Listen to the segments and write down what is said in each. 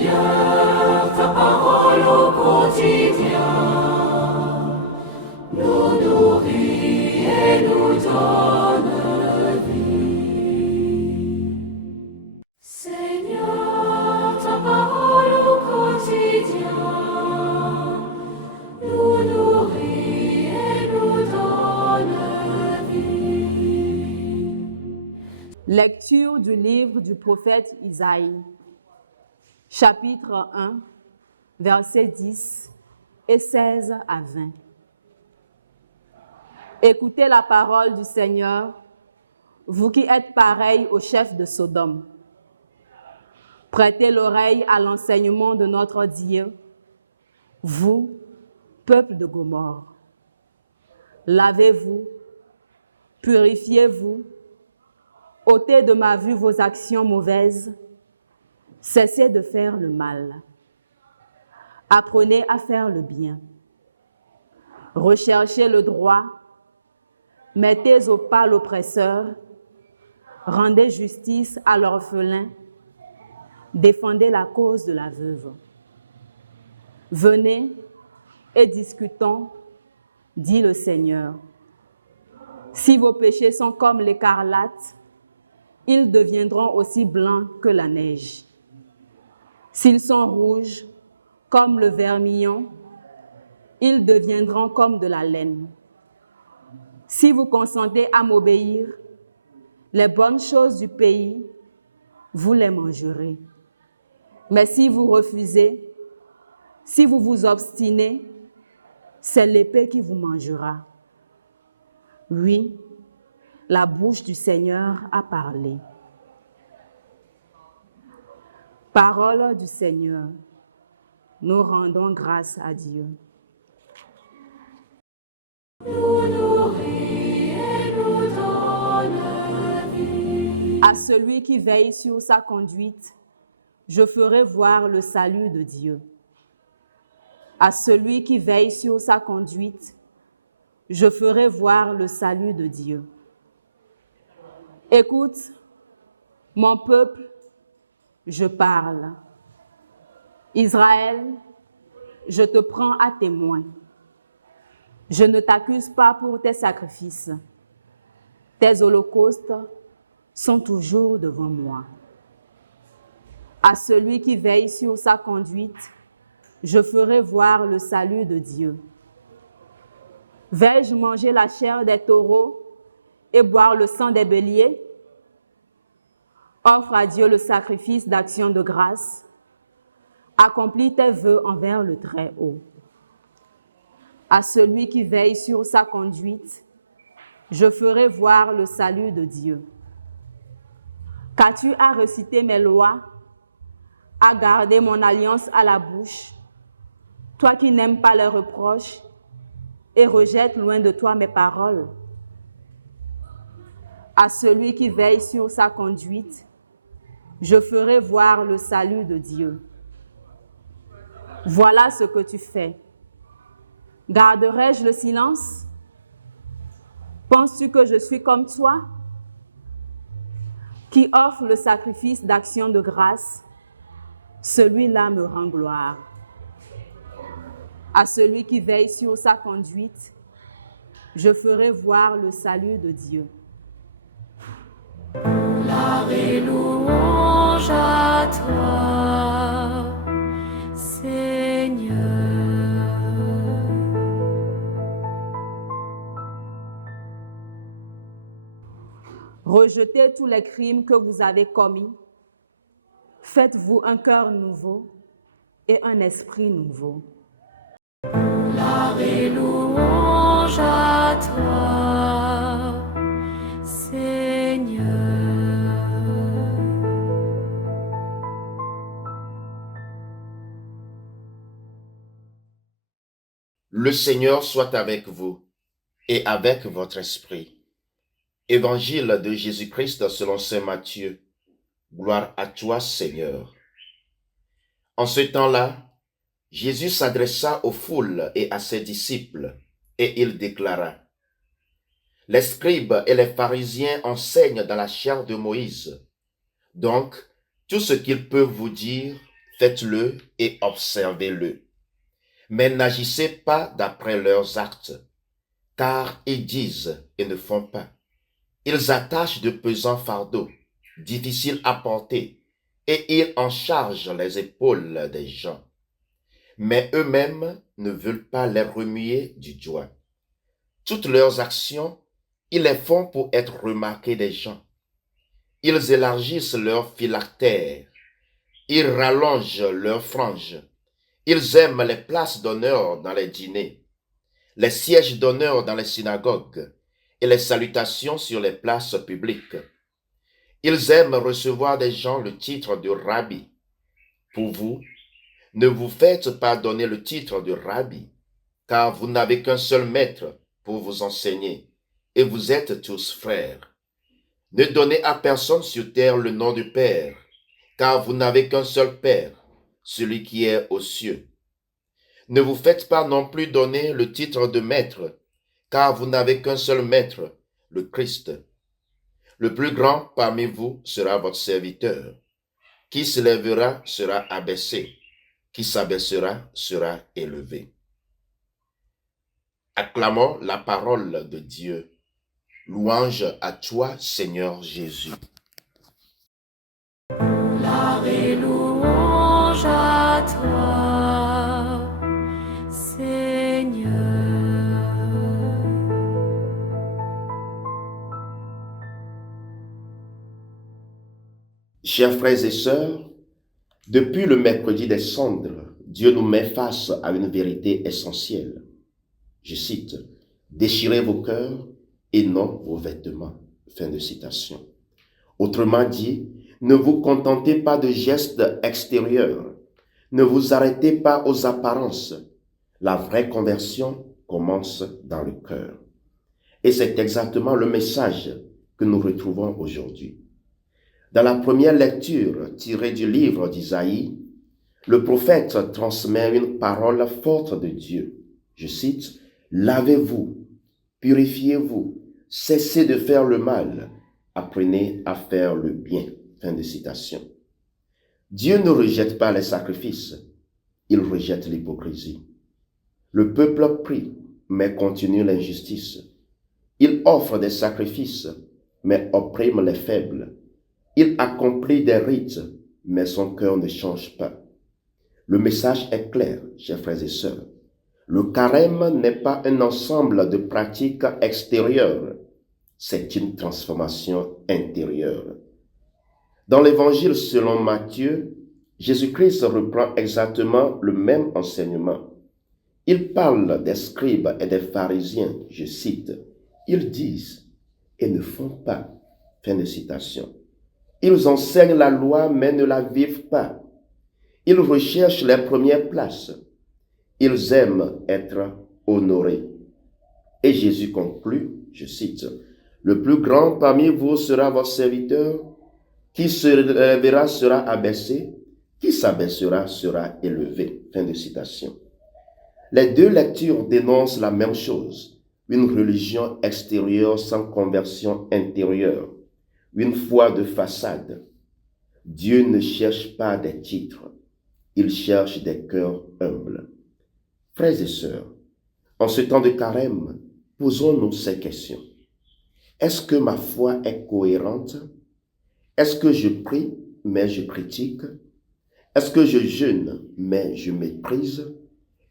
Seigneur, ta parole au quotidien nous nourrit et nous donne vie. Seigneur, ta parole au quotidien nous nourrit et nous donne vie. Lecture du livre du prophète Isaïe, chapitre 1, versets 10 et 16 à 20. Écoutez la parole du Seigneur, vous qui êtes pareils au chef de Sodome. Prêtez l'oreille à l'enseignement de notre Dieu, vous, peuple de Gomorrhe. Lavez-vous, purifiez-vous, ôtez de ma vue vos actions mauvaises, cessez de faire le mal. Apprenez à faire le bien. Recherchez le droit, mettez au pas l'oppresseur, rendez justice à l'orphelin, défendez la cause de la veuve. Venez et discutons, dit le Seigneur. Si vos péchés sont comme l'écarlate, ils deviendront aussi blancs que la neige. S'ils sont rouges comme le vermillon, ils deviendront comme de la laine. Si vous consentez à m'obéir, les bonnes choses du pays, vous les mangerez. Mais si vous refusez, si vous vous obstinez, c'est l'épée qui vous mangera. Oui, la bouche du Seigneur a parlé. Parole du Seigneur, nous rendons grâce à Dieu. Nous nourrit et nous donne vie. À celui qui veille sur sa conduite, je ferai voir le salut de Dieu. À celui qui veille sur sa conduite, je ferai voir le salut de Dieu. Écoute, mon peuple, je parle. Israël, je te prends à témoin. Je ne t'accuse pas pour tes sacrifices. Tes holocaustes sont toujours devant moi. À celui qui veille sur sa conduite, je ferai voir le salut de Dieu. Vais-je manger la chair des taureaux et boire le sang des béliers? Offre à Dieu le sacrifice d'action de grâce. Accomplis tes vœux envers le Très-Haut. À celui qui veille sur sa conduite, je ferai voir le salut de Dieu. Qu'as-tu à réciter mes lois, à garder mon alliance à la bouche, toi qui n'aimes pas les reproches et rejettes loin de toi mes paroles? À celui qui veille sur sa conduite, je ferai voir le salut de Dieu. Voilà ce que tu fais. Garderai-je le silence? Penses-tu que je suis comme toi, qui offre le sacrifice d'action de grâce? Celui-là me rend gloire. À celui qui veille sur sa conduite, je ferai voir le salut de Dieu. Gloire et louange à toi, Seigneur. Rejetez tous les crimes que vous avez commis. Faites-vous un cœur nouveau et un esprit nouveau. Gloire et louange à toi, Seigneur. Le Seigneur soit avec vous et avec votre esprit. Évangile de Jésus-Christ selon saint Matthieu. Gloire à toi, Seigneur. En ce temps-là, Jésus s'adressa aux foules et à ses disciples, et il déclara: Les scribes et les pharisiens enseignent dans la chair de Moïse. Donc, tout ce qu'ils peuvent vous dire, faites-le et observez-le. Mais n'agissez pas d'après leurs actes, car ils disent et ne font pas. Ils attachent de pesants fardeaux, difficiles à porter, et ils en chargent les épaules des gens. Mais eux-mêmes ne veulent pas les remuer du doigt. Toutes leurs actions, ils les font pour être remarqués des gens. Ils élargissent leurs phylactères, ils rallongent leurs franges, ils aiment les places d'honneur dans les dîners, les sièges d'honneur dans les synagogues et les salutations sur les places publiques. Ils aiment recevoir des gens le titre de rabbi. Pour vous, ne vous faites pas donner le titre de rabbi, car vous n'avez qu'un seul maître pour vous enseigner, et vous êtes tous frères. Ne donnez à personne sur terre le nom du Père, car vous n'avez qu'un seul Père, celui qui est aux cieux. Ne vous faites pas non plus donner le titre de maître, car vous n'avez qu'un seul maître, le Christ. Le plus grand parmi vous sera votre serviteur. Qui se lèvera sera abaissé, qui s'abaissera sera élevé. Acclamons la parole de Dieu. Louange à toi, Seigneur Jésus. Gloire et louange à toi, Seigneur. Chers frères et sœurs, depuis le mercredi des cendres, Dieu nous met face à une vérité essentielle. Je cite, « Déchirez vos cœurs et non vos vêtements ». Fin de citation. Autrement dit, ne vous contentez pas de gestes extérieurs. Ne vous arrêtez pas aux apparences. La vraie conversion commence dans le cœur. Et c'est exactement le message que nous retrouvons aujourd'hui. Dans la première lecture tirée du livre d'Isaïe, le prophète transmet une parole forte de Dieu. Je cite, « Lavez-vous, purifiez-vous, cessez de faire le mal, apprenez à faire le bien. » Fin de citation. Dieu ne rejette pas les sacrifices, il rejette l'hypocrisie. Le peuple prie, mais continue l'injustice. Il offre des sacrifices, mais opprime les faibles. Il accomplit des rites, mais son cœur ne change pas. Le message est clair, chers frères et sœurs. Le carême n'est pas un ensemble de pratiques extérieures, c'est une transformation intérieure. Dans l'évangile selon Matthieu, Jésus-Christ reprend exactement le même enseignement. Il parle des scribes et des pharisiens, je cite, « Ils disent et ne font pas. » Fin de citation. Ils enseignent la loi mais ne la vivent pas. Ils recherchent les premières places. Ils aiment être honorés. Et Jésus conclut, je cite, « Le plus grand parmi vous sera votre serviteur. Qui se lèvera sera abaissé, qui s'abaissera sera élevé. » Fin de citation. Les deux lectures dénoncent la même chose, une religion extérieure sans conversion intérieure, une foi de façade. Dieu ne cherche pas des titres, il cherche des cœurs humbles. Frères et sœurs, en ce temps de carême, posons-nous ces questions. Est-ce que ma foi est cohérente? Est-ce que je prie, mais je critique? Est-ce que je jeûne, mais je méprise?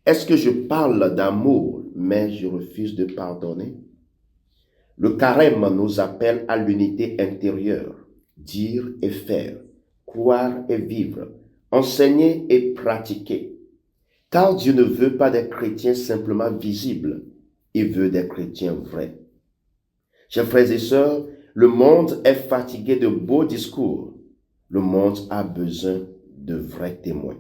Est-ce que je parle d'amour, mais je refuse de pardonner? Le carême nous appelle à l'unité intérieure, dire et faire, croire et vivre, enseigner et pratiquer. Car Dieu ne veut pas des chrétiens simplement visibles, il veut des chrétiens vrais. Chers frères et sœurs, le monde est fatigué de beaux discours. Le monde a besoin de vrais témoins.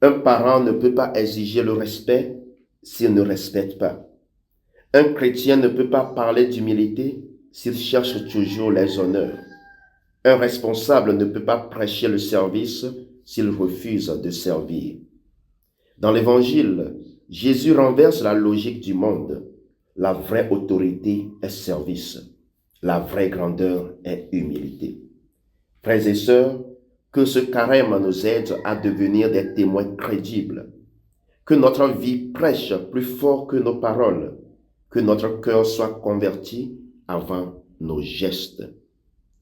Un parent ne peut pas exiger le respect s'il ne respecte pas. Un chrétien ne peut pas parler d'humilité s'il cherche toujours les honneurs. Un responsable ne peut pas prêcher le service s'il refuse de servir. Dans l'Évangile, Jésus renverse la logique du monde. La vraie autorité est service. La vraie grandeur est humilité. Frères et sœurs, Que ce carême nous aide à devenir des témoins crédibles. Que notre vie prêche plus fort que nos paroles. Que notre cœur soit converti avant nos gestes.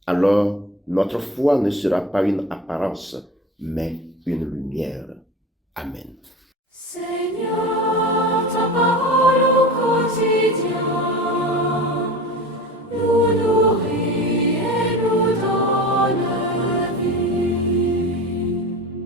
Alors, notre foi ne sera pas une apparence, mais une lumière. Amen. Seigneur, ta parole au quotidien